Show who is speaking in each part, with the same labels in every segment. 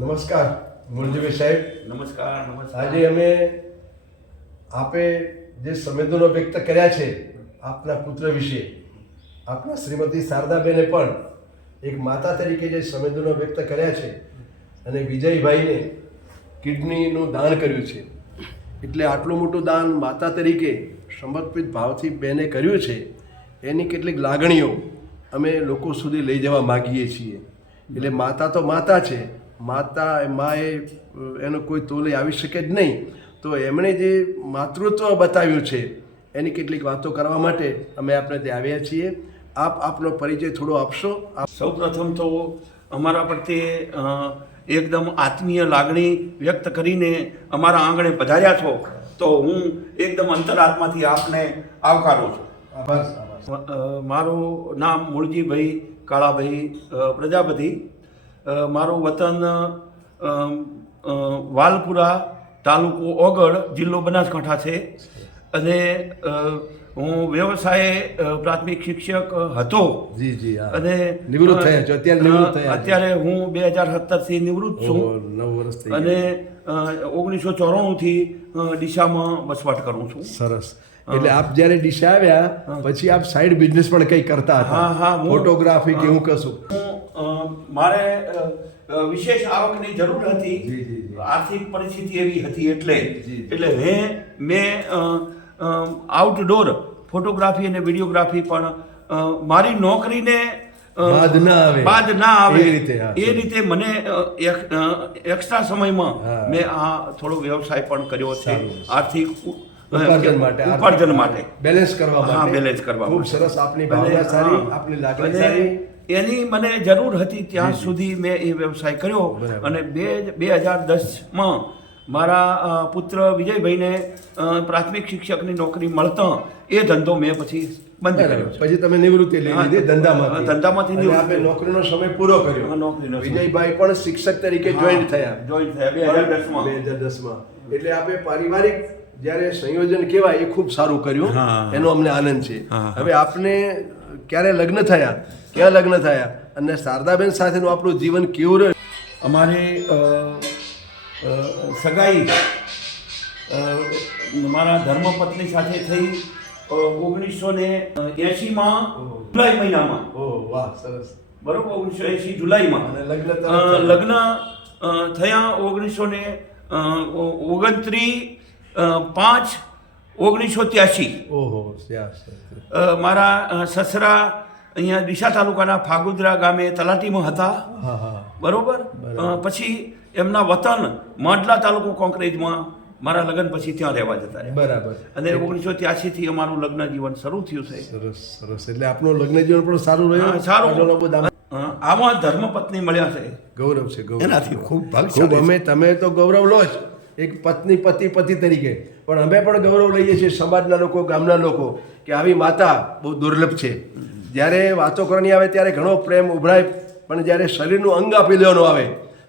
Speaker 1: નમસ્કાર મુરજીભાઈ સાહેબ.
Speaker 2: નમસ્કાર નમસ્કાર.
Speaker 1: આજે અમે આપે જે સંવેદનો વ્યક્ત કર્યા છે આપના પુત્ર વિશે આપના શ્રીમતી શારદાબેને પણ એક માતા તરીકે જે સંવેદનો વ્યક્ત કર્યા છે અને વિજયભાઈને કિડનીનું દાન કર્યું છે. એટલે આટલું મોટું દાન માતા તરીકે સમર્પિત ભાવથી બેને કર્યું છે એની કેટલીક લાગણીઓ અમે લોકો સુધી લઈ જવા માગીએ છીએ. એટલે માતા તો માતા છે માતા માએ એનો કોઈ તોલે આવી શકે જ નહીં. તો એમણે જે માતૃત્વ બતાવ્યું છે એની કેટલીક વાતો કરવા માટે અમે આપણે ત્યાં આવ્યા છીએ. આપ આપનો પરિચય થોડો આપશો? આપ
Speaker 2: સૌ પ્રથમ તો અમારા પ્રત્યે એકદમ આત્મીય લાગણી વ્યક્ત કરીને અમારા આંગણે પધાર્યા છો તો હું એકદમ અંતરાત્માથી આપને આવકારું છું. મારું નામ મૂળજીભાઈ કાળાભાઈ પ્રજાપતિ. મારું વતન વાલપુરા તાલુકો ઓગળ જિલ્લો બનાસકાંઠા છે. અને હું વ્યવસાયે પ્રાથમિક શિક્ષક હતો.
Speaker 1: જી જી
Speaker 2: અને
Speaker 1: નિવૃત્ત થયા છો, અત્યારે નિવૃત્ત થયા
Speaker 2: અત્યારે હું બે હજાર સત્તરથી નિવૃત્ત છું.
Speaker 1: નવ વર્ષથી
Speaker 2: અને ઓગણીસો ચોરાણુંથી ડિશામાં વસવાટ કરું છું.
Speaker 1: સરસ. એટલે આપ જ્યારે ડીશા આવ્યા પછી આપ સાઈડ બિઝનેસ પણ કંઈ કરતા
Speaker 2: હા, હા,
Speaker 1: હતા
Speaker 2: હું-
Speaker 1: ફોટોગ્રાફી કે હું. કશું?
Speaker 2: મારે વિશેષ આવકની જરૂર હતી. આર્થિક પરિસ્થિતિ એવી હતી એટલે. એટલે મેં મેં આઉટડોર ફોટોગ્રાફી અને વિડીયોગ્રાફી પણ મારી નોકરીને
Speaker 1: બાદ ના આવે.
Speaker 2: બાદ ના આવે.
Speaker 1: એ રીતે,
Speaker 2: એ રીતે મને એક્સ્ટ્રા સમયમાં મેં આ થોડો વ્યવસાય પણ કર્યો છે. આર્થિક
Speaker 1: ઉપાર્જન માટે
Speaker 2: ઉપાર્જન માટે.
Speaker 1: બેલેન્સ કરવા માટે.
Speaker 2: બેલેન્સ કરવા
Speaker 1: ખૂબ સરસ આપની ભાવના સારી આપની લાગણી સારી.
Speaker 2: એની મને જરૂર હતી ત્યાં સુધી મેં એ વ્યવસાય કર્યો અને બે બે હજાર દસમાં મારા પુત્ર વિજયભાઈને પ્રાથમિક શિક્ષકની નોકરી મળતા એ ધંધો મેં પછી બંધ કર્યો
Speaker 1: પછી તમે નિવૃત્તિ લઈ લીધી ધંધામાંથી.
Speaker 2: ધંધામાંથી આપણે
Speaker 1: આપે નોકરીનો સમય પૂરો કર્યો.
Speaker 2: નોકરીનો
Speaker 1: વિજયભાઈ પણ શિક્ષક તરીકે જોઈન થયા.
Speaker 2: જોઈન થયા બે હજાર દસમાં.
Speaker 1: બે હજાર દસમાં. એટલે આપણે પારિવારિક જ્યારે સંયોજન કહેવાય એ ખૂબ સારું કર્યું. એનો અમને આનંદ છે. હવે આપને ક્યારે લગ્ન થયા? ક્યાં લગ્ન થયા? અને શારદાબેન સાથેનું આપણું જીવન કેવું રહ્યું?
Speaker 2: અમારે સગાઈ મારા ધર્મપત્ની સાથે થઈ ઓગણીસો ને એંશીમાં જુલાઈ મહિનામાં.
Speaker 1: ઓહ વાહ સરસ.
Speaker 2: બરોબર ઓગણીસો એસી જુલાઈમાં.
Speaker 1: લગ્ન.
Speaker 2: લગ્ન થયા ઓગણીસો ને ઓગણત્રીસ પાંચ ઓગણીસો ત્યાસી
Speaker 1: ઓહો.
Speaker 2: મારા સસરા અહીંયા ડીસા તાલુકાના ફાગુદરા ગામે તલાટીમાં હતા. બરોબર? પછી એમના વતન માંડલા તાલુકો કોંકરેજમાં મારા લગ્ન પછી ત્યાં રહેવા જતા
Speaker 1: બરાબર.
Speaker 2: અને ઓગણીસો ત્યાસી થી અમારું લગ્ન જીવન શરૂ થયું છે.
Speaker 1: સરસ સરસ. એટલે આપણું લગ્ન જીવન પણ સારું રહ્યું?
Speaker 2: સારું. આવા ધર્મપત્ની મળ્યા છે.
Speaker 1: ગૌરવ છે ગૌરવ.
Speaker 2: એનાથી ખૂબ
Speaker 1: ખૂબ
Speaker 2: છે.
Speaker 1: અમે તમે તો ગૌરવ લો જ. એક પત્ની પતિ પતિ તરીકે. પણ અમે પણ ગૌરવ લઈએ છીએ સમાજના લોકો, ગામના લોકો, કે આવી માતા બહુ દુર્લભ છે. જ્યારે વાતો કરવાની આવે ત્યારે ઘણો પ્રેમ ઉભરાય, પણ જ્યારે શરીરનું અંગ આપી દેવાનું આવે,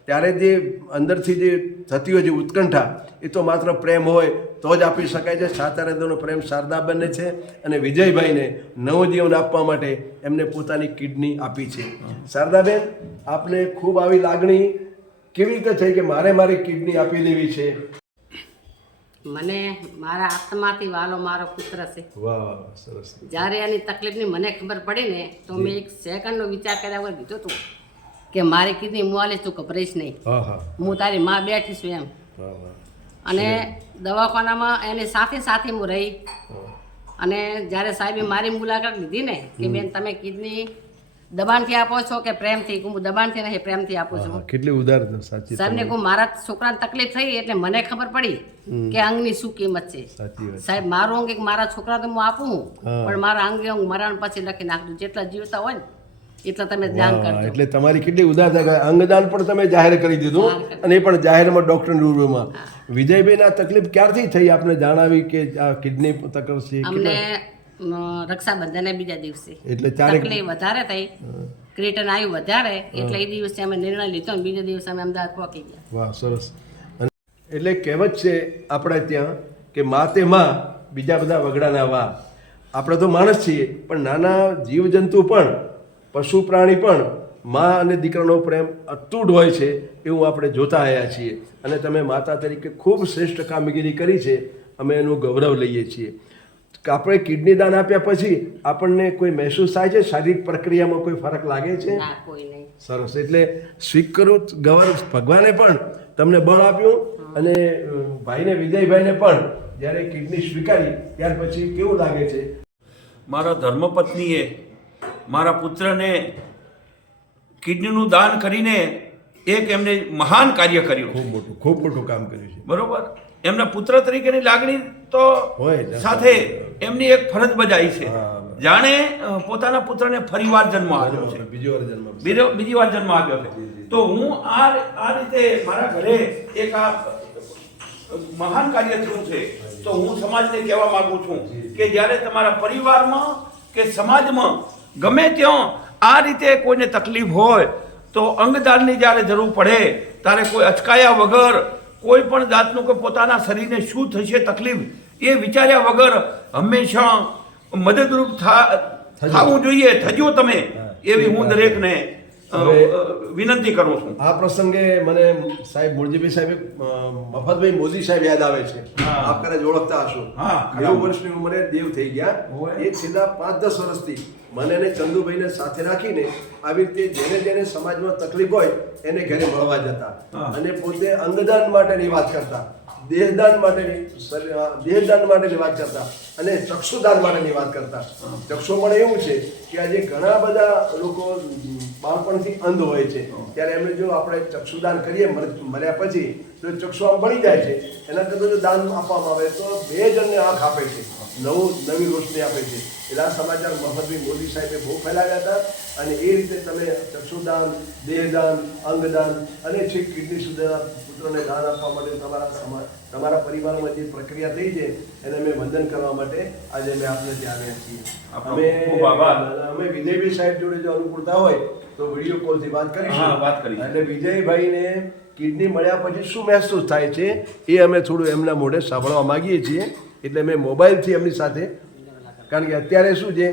Speaker 1: ત્યારે જે અંદરથી જે થતી હોય જે ઉત્કંઠા, એ તો માત્ર પ્રેમ હોય તો જ આપી શકાય છે. સાતારેન્દ્રનો પ્રેમ શારદા બને છે અને વિજયભાઈને નવું જીવન આપવા માટે એમને પોતાની કિડની આપી છે. શારદાબેન, આપને ખૂબ આવી લાગણી કેવી રીતે થઈ કે મારે મારી કિડની આપી લેવી છે?
Speaker 3: મને મારા આત્માથી વાલો મારો પુત્ર છે. જ્યારે એની તકલીફની મને ખબર પડી ને તો મેં એક સેકન્ડનો વિચાર કર્યા વગર દીધો તું કે મારી કીધી મોલે તું ગભરાઈશ નહીં.
Speaker 1: હા
Speaker 3: તારી માં બેઠી છું એમ. અને દવાખાનામાં એની સાથે સાથે હું રહી. અને જ્યારે સાહેબે મારી મુલાકાત લીધી ને કે બેન તમે કિડની દબાણથી આપો છો કે પ્રેમથી? હું દબાણથી નહીં પ્રેમથી આપું છું.
Speaker 1: કેટલી ઉદાર સાચી
Speaker 3: સાહેબને કહું મારા છોકરાને તકલીફ થઈ એટલે મને ખબર પડી કે અંગની શું કિંમત છે. સાહેબ મારું અંગ મારા છોકરા તો હું આપું
Speaker 1: હા.
Speaker 3: પણ મારા અંગે અંગ મરણ પછી લખી નાખું જેટલા જીવતા હોય ને એટલા તમે ધ્યાન
Speaker 1: કરો
Speaker 3: કરજો.
Speaker 1: એટલે તમારી કેટલી ઉદાર અંગદાન પણ તમે જાહેર કરી દીધું અને એ પણ જાહેરમાં ડોક્ટર રૂબરૂમાં. વિજયભાઈને આ તકલીફ ક્યારથી થઈ? આપને જણાવી કે આ કિડની તકલીફ છે
Speaker 3: અમને અમ, બીજા દિવસે.
Speaker 1: એટલે
Speaker 3: તકલીફ વધારે થઈ. ક્રિટન આવ્યું વધારે. એટલે એ દિવસે અમે નિર્ણય લીધો બીજા દિવસે અમે અમદાવાદ પહોંચી ગયા.
Speaker 1: વાહ સરસ. એટલે કહેવત છે આપણે ત્યાં કે મા તે માં બીજા બધા વગડાના વા આપણે તો માણસ છીએ પણ નાના જીવજંતુ પણ પશુ પ્રાણી પણ મા અને દીકરાનો પ્રેમ અતૂટ હોય છે એવું આપણે જોતા આવ્યા છીએ. અને તમે માતા તરીકે ખૂબ શ્રેષ્ઠ કામગીરી કરી છે. અમે એનું ગૌરવ લઈએ છીએ. આપણે કિડની દાન આપ્યા પછી આપણને કોઈ મહેસૂસ થાય છે? શારીરિક પ્રક્રિયામાં કોઈ ફરક લાગે છે?
Speaker 3: ના કોઈ નહીં.
Speaker 1: સરસ. એટલે સ્વીકૃત ગવર ભગવાને પણ તમને બળ આપ્યું અને ભાઈને વિજયભાઈને પણ જ્યારે કિડની સ્વીકારી ત્યાર પછી કેવું લાગે છે?
Speaker 2: મારા ધર્મપત્નીએ મારા પુત્રને કિડનીનું દાન કરીને એક એમને મહાન કાર્ય કર્યું.
Speaker 1: ખૂબ મોટું ખૂબ મોટું કામ કર્યું છે.
Speaker 2: બરોબર? એમના પુત્ર તરીકેની લાગણી તો સાથે એમની એક ફરજ બજાવી છે. જાણે પોતાના પુત્રને ફરીવાર જન્મ આવ્યો છે.
Speaker 1: બીજી વાર જન્મ
Speaker 2: બીજી વાર જન્મ આવ્યો છે. તો હું આ આ રીતે મારા ઘરે એક આ મહાન કાર્ય થયું છે તો હું સમાજને કહેવા માંગુ છું કે જ્યારે તમારા પરિવારમાં કે સમાજમાં ગમે ત્યાં આ રીતે કોઈને તકલીફ હોય તો અંગદાનની જ્યારે જરૂર પડે ત્યારે કોઈ અચકાયા વગર કોઈ પણ જાતનું કે પોતાના શરીરને શું થશે તકલીફ એ વિચાર્યા વગર હંમેશા મદદરૂપ થવું જોઈએ થજો તમે એવી હું દરેકને વિનંતી કરું છું.
Speaker 1: આ પ્રસંગે મને સાહેબ મુરજીભાઈ સાહેબ મફતભાઈ મોદી સાહેબ યાદ આવે છે. આપ કદાચ ઓળખતા હશો. નેવું વર્ષની ઉંમરે દેવ થઈ ગયા. એ છેલ્લા પાંચ દસ વર્ષથી મને અને ચંદુભાઈને સાથે રાખીને આવી રીતે જેને જેને સમાજમાં તકલીફ હોય એને ઘરે મળવા જતા. અને પોતે અંગદાન માટેની વાત કરતા. દેહદાન માટેની દેહદાન માટેની વાત કરતા. અને ચક્ષુદાન માટેની વાત કરતા. ચક્ષુમણ એવું છે કે આજે ઘણા બધા લોકો બાળપણથી અંધ હોય છે. ત્યારે એમને જો આપણે ચક્ષુદાન કરીએ મર્યા પછી તો ચક્ષુ આમ બળી જાય છે. એના કરતાં જો દાન આપવામાં આવે તો બે જણને આંખ આપે છે. નવું નવી રોશની આપે છે. એટલે સમાચાર મહંમદભાઈ મોદી સાહેબે બહુ ફેલાવ્યા હતા. અને એ રીતે તમે ચક્ષુદાન દેહદાન અંગદાન અને છેક કિડની સુધીના પુત્રને દાન આપવા માટે તમારા સમાજ તમારા પરિવારમાં જે પ્રક્રિયા થઈ છે એને અમે વંદન કરવા માટે આજે અમે આપને ત્યાં આવ્યા છીએ. અમે અમે વિજયભાઈ સાહેબ જોડે જો અનુકૂળતા હોય તો વીડિયો કોલથી વાત કરીશું.
Speaker 2: વાત કરી
Speaker 1: એટલે વિજયભાઈને કિડની મળ્યા પછી શું મહેસૂસ થાય છે એ અમે થોડું એમના મોઢે સાંભળવા માગીએ છીએ. એટલે મેં મોબાઈલથી એમની સાથે કારણ કે અત્યારે શું છે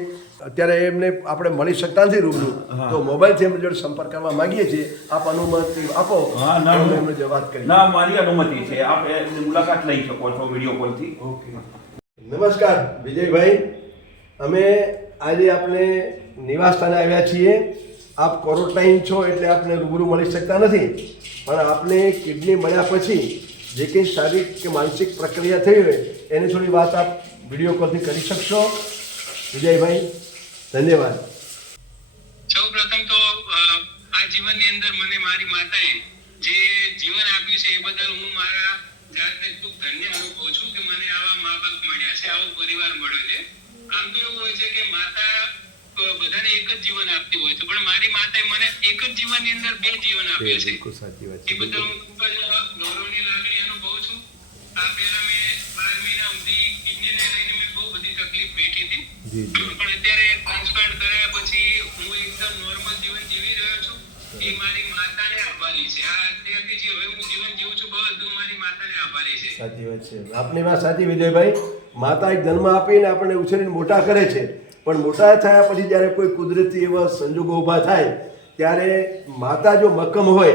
Speaker 1: અત્યારે એમને આપણે મળી શકતા નથી રૂબરૂ. તો મોબાઈલથી એમની જોડે સંપર્ક કરવા માંગીએ છીએ. આપ અનુમતિ આપો. એમની વાત કરીએ
Speaker 2: ના મારી અનુમતિ છે. આપ એમની મુલાકાત લઈ શકો છો વીડિયો કોલથી.
Speaker 1: ઓકે. નમસ્કાર વિજયભાઈ. અમે આજે આપણે નિવાસ સ્થાને આવ્યા છીએ. આપ ક્વોરન્ટાઇન છો એટલે આપને રૂબરૂ મળી શકતા નથી. પણ આપને કિડની મળ્યા પછી જે કંઈ શારીરિક કે માનસિક પ્રક્રિયા થઈ હોય, એની થોડી વાત આપ વીડિયો કોલથી કરી શકશો. વિજયભાઈ, ધન્યવાદ.
Speaker 4: સૌ પ્રથમ તો આ જીવનની અંદર મને મારી માતાએ જે જીવન આપ્યું છે એ બદલ હું મારા જાતને ખૂબ ધન્ય અનુભવું છું કે મને આવા મા બાપ મળ્યા છે, આવો પરિવાર મળ્યો છે. આમ તો એવું હોય છે કે માતા બધાને એક જ જીવન આપતી હોય છે. પણ મારી માતાએ મને એક જ જીવનની અંદર બે જીવન આપ્યા છે.
Speaker 1: બિલકુલ સાચી વાત
Speaker 4: એ બદલ હું ખૂબ જ ગૌરવની લાગણી અનુભવું છું. આ પહેલા મેં બાર મહિના સુધી કિડનીને લઈને મેં બહુ બધી તકલીફ વેઠી હતી. પણ અત્યારે ટ્રાન્સપ્લાન્ટ કર્યા પછી હું એકદમ નોર્મલ જીવન જીવી રહ્યો છું. એ મારી માતાને આભારી છે. આ અત્યારથી જે હવે હું જીવન જીવું છું બધું મારી માતાને આભારી છે.
Speaker 1: સાચી વાત છે. આપની વાત સાચી વિજયભાઈ. માતા એક જન્મ આપીને આપણને ઉછેરીને મોટા કરે છે. પણ મોટા થયા પછી જ્યારે કોઈ કુદરતી એવા સંજોગો ઊભા થાય, ત્યારે માતા જો મક્કમ હોય,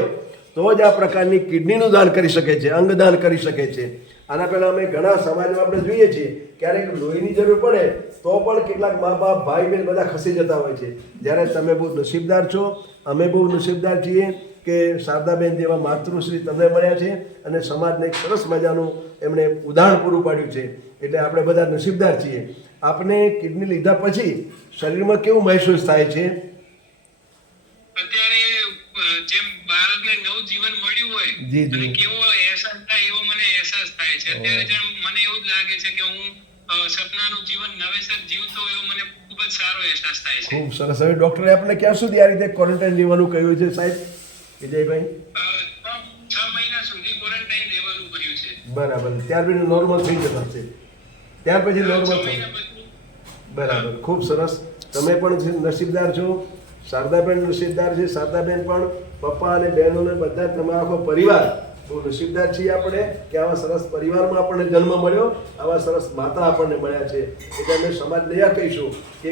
Speaker 1: તો જ આ પ્રકારની કિડનીનું દાન કરી શકે છે, અંગદાન કરી શકે છે. આના પહેલાં અમે ઘણા સમાજમાં આપણે જોઈએ છીએ, ક્યારેક લોહીની જરૂર પડે, તો પણ કેટલાક મા બાપ ભાઈ બહેન બધા ખસી જતા હોય છે. જ્યારે તમે બહુ નસીબદાર છો, અમે બહુ નસીબદાર છીએ કે શારદાબેન જેવા માતૃશ્રી તમને મળ્યા છે અને સમાજને એક સરસ મજાનું એમણે ઉદાહરણ પૂરું પાડ્યું છે. એટલે આપણે બધા નસીબદાર છીએ. આપને કિડની લીધા પછી શરીરમાં કેવું મહેસૂસ થાય છે?
Speaker 4: અત્યારે જેમ બાળકને નવું જીવન મળ્યું હોય
Speaker 1: જી, જી.
Speaker 4: કેવો અહેસાસ થાય એવો મને અહેસાસ થાય છે. અત્યારે મને એવું જ લાગે છે કે હું સપનાનું જીવન નવેસર જીવતો એવો મને ખૂબ જ સારો અહેસાસ થાય છે.
Speaker 1: ખૂબ સરસ. હવે ડૉક્ટરે આપણે ક્યાં સુધી આ રીતે ક્વોરન્ટાઇન રહેવાનું કહ્યું છે સાહેબ? વિજયભાઈ? બરાબર. ત્યાર પછી નોર્મલ થઈ જતા છે ત્યાર પછી નોર્મલ
Speaker 4: થઈ
Speaker 1: થશે. બરાબર. ખૂબ સરસ. તમે પણ નસીબદાર છો. શારદાબેન નસીબદાર છે. શારદાબેન પણ પપ્પા અને બહેનોને બધા તમારો આખો પરિવાર બહુ નસીબદાર છીએ આપણે કે આવા સરસ પરિવારમાં આપણને જન્મ મળ્યો. આવા સરસ માતા આપણને મળ્યા છે. એટલે અમે સમાજને આ કહીશું કે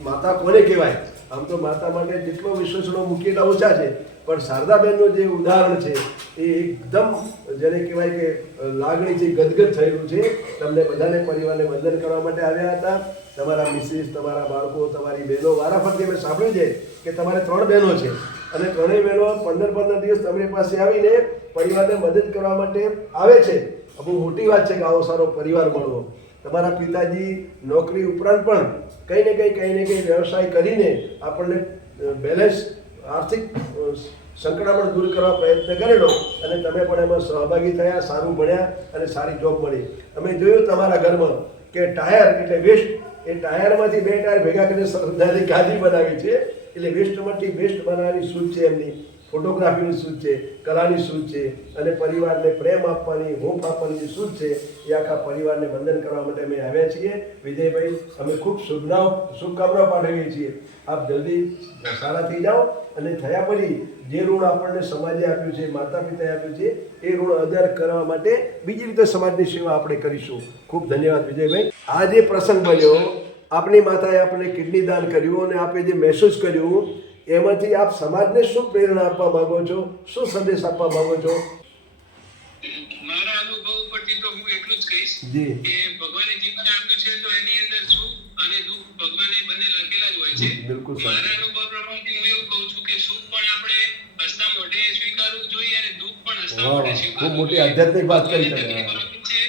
Speaker 1: માતા કોને કહેવાય? આમ તો માતા માટે જેટલો વિશેષણો મૂકીએ એટલા ઓછા છે. પણ શારદાબેનનું જે ઉદાહરણ છે, એ એકદમ જેને કહેવાય કે લાગણીથી ગદગદ થયેલું છે, તમને બધાને પરિવારને વંદન કરવા માટે આવ્યા હતા. તમારા મિસિસ, તમારા બાળકો, તમારી બહેનો, વારાફરતી અમે સાંભળ્યું છે કે તમારે ત્રણ બહેનો છે. અને ત્રણેય બહેનો પંદર પંદર દિવસ તમારી પાસે આવીને પરિવારને મદદ કરવા માટે આવે છે. બહુ મોટી વાત છે કે આવો સારો પરિવાર મળવો. તમારા પિતાજી નોકરી ઉપરાંત પણ કંઈ ને કંઈ કંઈ ને કંઈ વ્યવસાય કરીને આપણને બેલેન્સ આર્થિક સંકળામણ દૂર કરવા પ્રયત્ન કરેલો અને તમે પણ એમાં સહભાગી થયા, સારું ભણ્યા અને સારી જોબ મળી. અમે જોયું તમારા ઘરમાં કે ટાયર એટલે વેસ્ટ એ ટાયરમાંથી બે ટાયર ભેગા કરીને ગાદી બનાવી છે. એટલે વેસ્ટમાંથી બેસ્ટ બનાવવાની સૂચ છે એમની? ફોટોગ્રાફીની શું છે, કલાની શું છે અને પરિવારને પ્રેમ આપવાની હોપ આપવાની સૂઝ છે, એ આખા પરિવારને વંદન કરવા માટે અમે આવ્યા છીએ. વિજયભાઈ, અમે ખૂબ શુભનાઓ શુભકામનાઓ પાઠવીએ છીએ. આપ જલ્દી સારા થઈ જાઓ અને થયા પછી જે ઋણ આપણને સમાજે આપ્યું છે માતા પિતાએ આપ્યું છે, એ ઋણ અદર કરવા માટે બીજી રીતે સમાજની સેવા આપણે કરીશું. ખૂબ ધન્યવાદ વિજયભાઈ. આ જે પ્રસંગ બન્યો, આપની માતાએ આપણે કિડની દાન કર્યું અને આપે જે મહેસૂસ કર્યું એમાંથી આપ સમાજને શું પ્રેરણા આપવા માંગો છો? શું સંદેશ આપવા માંગો છો?
Speaker 4: મારા અનુભવ પરથી તો હું એટલું જ કહીશ કે ભગવાને જીવન આપ્યું છે તો એની અંદર સુખ અને દુઃખ ભગવાને બંને લખેલા જ હોય છે.
Speaker 1: બિલકુલ
Speaker 4: મારા અનુભવ પ્રમાણે હું એવું કહું છું કે સુખ પણ આપણે હસતા મોઢે સ્વીકારવું જોઈએ અને દુઃખ પણ હસતા મોઢે સ્વીકારવું
Speaker 1: ખૂબ મોટી. આધ્યાત્મિક વાત કરી તમે.
Speaker 4: તકલીફ આપી છે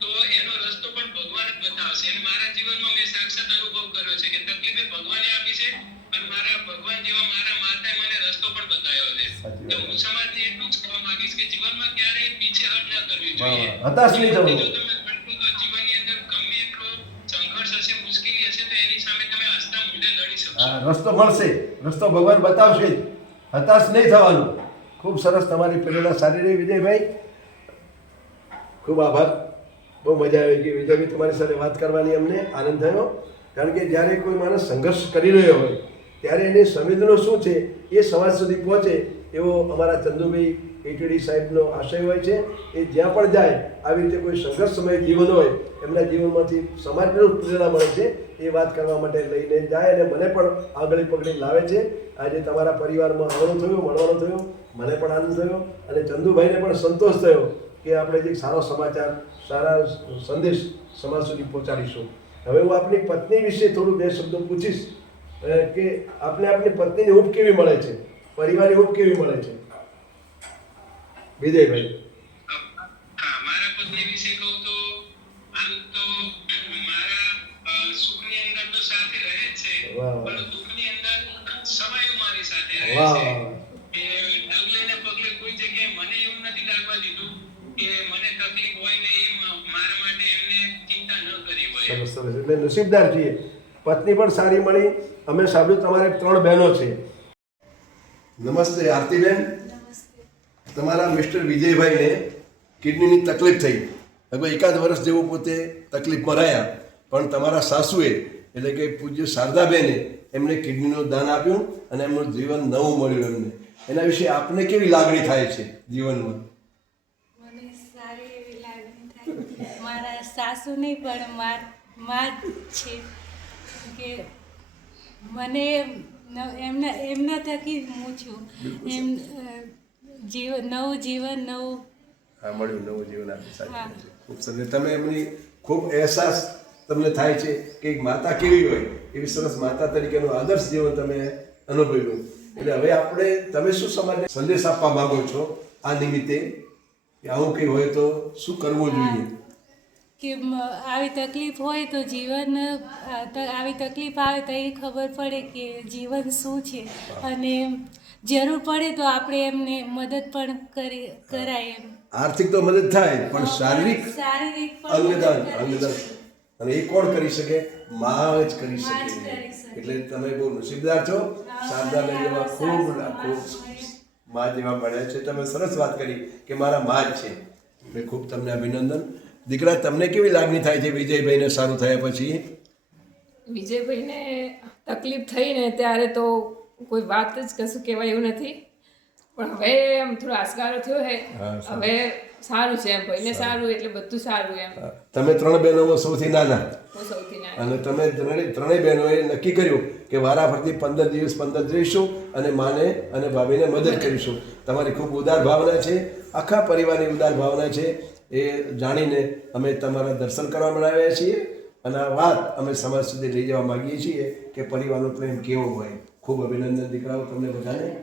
Speaker 4: તો એનો રસ્તો પણ ભગવાન જ બતાવશે અને મારા જીવનમાં મેં સાક્ષાત અનુભવ કર્યો છે કે તકલીફે ભગવાને આપી છે અને મારા ભગવાન જેવા મારા માતાએ મને રસ્તો પણ બતાવ્યો છે
Speaker 1: સાચી
Speaker 4: તો
Speaker 1: વાત.
Speaker 4: હું સમાજને એટલું જ કહેવા માંગીશ કે જીવનમાં ક્યારેય પીછેહટ ન કરવી
Speaker 1: વાહ,
Speaker 4: જોઈએ
Speaker 1: વાહ. હતાશ નહીં થવું.
Speaker 4: જો તમે ભટકો તો જીવનની અંદર ગમે એટલો સંઘર્ષ હશે મુશ્કેલી હશે તો એની સામે તમે હસતા મોઢે નહીં શકશો.
Speaker 1: હા રસ્તો મળશે. રસ્તો ભગવાન બતાવશે જ. હતાશ નહીં થવાનું. ખૂબ સરસ તમારી પ્રેરણા. સારી રહી વિજયભાઈ. ખૂબ આભાર. બહુ મજા આવી ગઈ. વિજયભાઈ તમારી સાથે વાત કરવાની અમને આનંદ થયો. કારણ કે જ્યારે કોઈ માણસ સંઘર્ષ કરી રહ્યો હોય ત્યારે એની સંવેદનો શું છે? એ સમાજ સુધી પહોંચે. એવો અમારા ચંદુભાઈ એટીડી સાહેબનો આશય હોય છે એ જ્યાં પણ જાય, આવી રીતે કોઈ સંઘર્ષમય જીવન હોય, એમના જીવનમાંથી સમાજનું પ્રેરણા મળે છે, એ વાત કરવા માટે લઈને જાય અને મને પણ આગળ પકડી લાવે છે. આજે તમારા પરિવારમાં આવવાનું થયું, મળવાનું થયું, મને પણ આનંદ થયો અને ચંદુભાઈને પણ સંતોષ થયો કે આપણે જે સારો સમાચાર, સારા સંદેશ સમાજ સુધી પહોંચાડીશું. હવે હું આપની પત્ની વિશે થોડું બે શબ્દો પૂછીશ કે આપણે આપની પત્નીની ઊંઘ કેવી મળે છે? પરિવારની હૂંફ કેવી મળે છે? વિજયભાઈ. સરસ સરસ. એટલે નસીબદાર છીએ. પત્ની પણ સારી મળી. અમે સાંભળ્યું તમારે ત્રણ બહેનો છે. નમસ્તે આરતીબેન તમારા મિસ્ટર વિજયભાઈને કિડનીની તકલીફ થઈ. લગભગ એકાદ વર્ષ જેવું પોતે તકલીફમાં રહ્યા. પણ તમારા સાસુએ, એટલે કે પૂજ્ય શારદાબેને એમને કિડનીનું દાન આપ્યું અને એમનું જીવન નવું મળ્યું એમને. એના વિશે આપને કેવી લાગણી થાય છે જીવનમાં?
Speaker 5: મારા સાસુ નહીં પણ મા છે કે મને એમના એમના થકી હું છું. એમ અ, જીવન નવું જીવન નવું
Speaker 1: હા મળ્યું નવું જીવન આપે સાચી. ખૂબ સરસ. તમે એમની ખૂબ અહેસાસ તમને થાય છે કે એક માતા કેવી હોય? એવી સરસ માતા તરીકેનું આદર્શ જીવન તમે અનુભવ્યું. એટલે હવે આપણે તમે શું સમાજને સંદેશ આપવા માંગો છો આ નિમિત્તે? કે આવું કંઈ હોય તો શું કરવું જોઈએ?
Speaker 5: કે આવી તકલીફ હોય તો જીવન આવી તકલીફ આવે તો એ ખબર પડે કે જીવન શું છે. અને જરૂર પડે તો આપણે એમને મદદ પણ કરી કરાય એમ.
Speaker 1: આર્થિક તો મદદ થાય પણ શારીરિક
Speaker 5: શારીરિક
Speaker 1: અંગદાન અંગદાન. અને એ કોણ કરી શકે? માં જ કરી શકે. એટલે તમે બહુ નસીબદાર છો. શારદાબેન જેવા ખૂબ ખૂબમાં
Speaker 5: માં
Speaker 1: જેવા મળ્યા છે. તમે સરસ વાત કરી કે મારા માં જ છે. એટલે ખૂબ તમને અભિનંદન. દીકરા તમને કેવી લાગણી થાય છે વિજયભાઈને સારું થયા પછી?
Speaker 6: વિજયભાઈને તકલીફ થઈ ને ત્યારે તો કોઈ વાત જ કશું કહેવાય એવું નથી. પણ હવે એમ થોડો આસગારો થયો હે હવે સારું છે એમ ભાઈને સારું. એટલે બધું સારું એમ.
Speaker 1: તમે ત્રણ બહેનોમાં સૌથી નાના.
Speaker 6: સૌથી નાના.
Speaker 1: અને તમે ત્રણેય ત્રણેય બહેનોએ નક્કી કર્યું કે વારાફરતી પંદર દિવસ પંદર જઈશું અને માને અને ભાભીને મદદ. કરીશું. તમારી ખૂબ ઉદાર ભાવના છે આખા પરિવારની ઉદાર ભાવના છે. એ જાણીને અમે તમારા દર્શન કરવા મળાવ્યા છીએ અને આ વાત અમે સમાજ સુધી લઈ જવા માગીએ છીએ કે પરિવારનો પ્રેમ કેવો હોય. ખૂબ અભિનંદન દીકરાઓ, તમને બધાને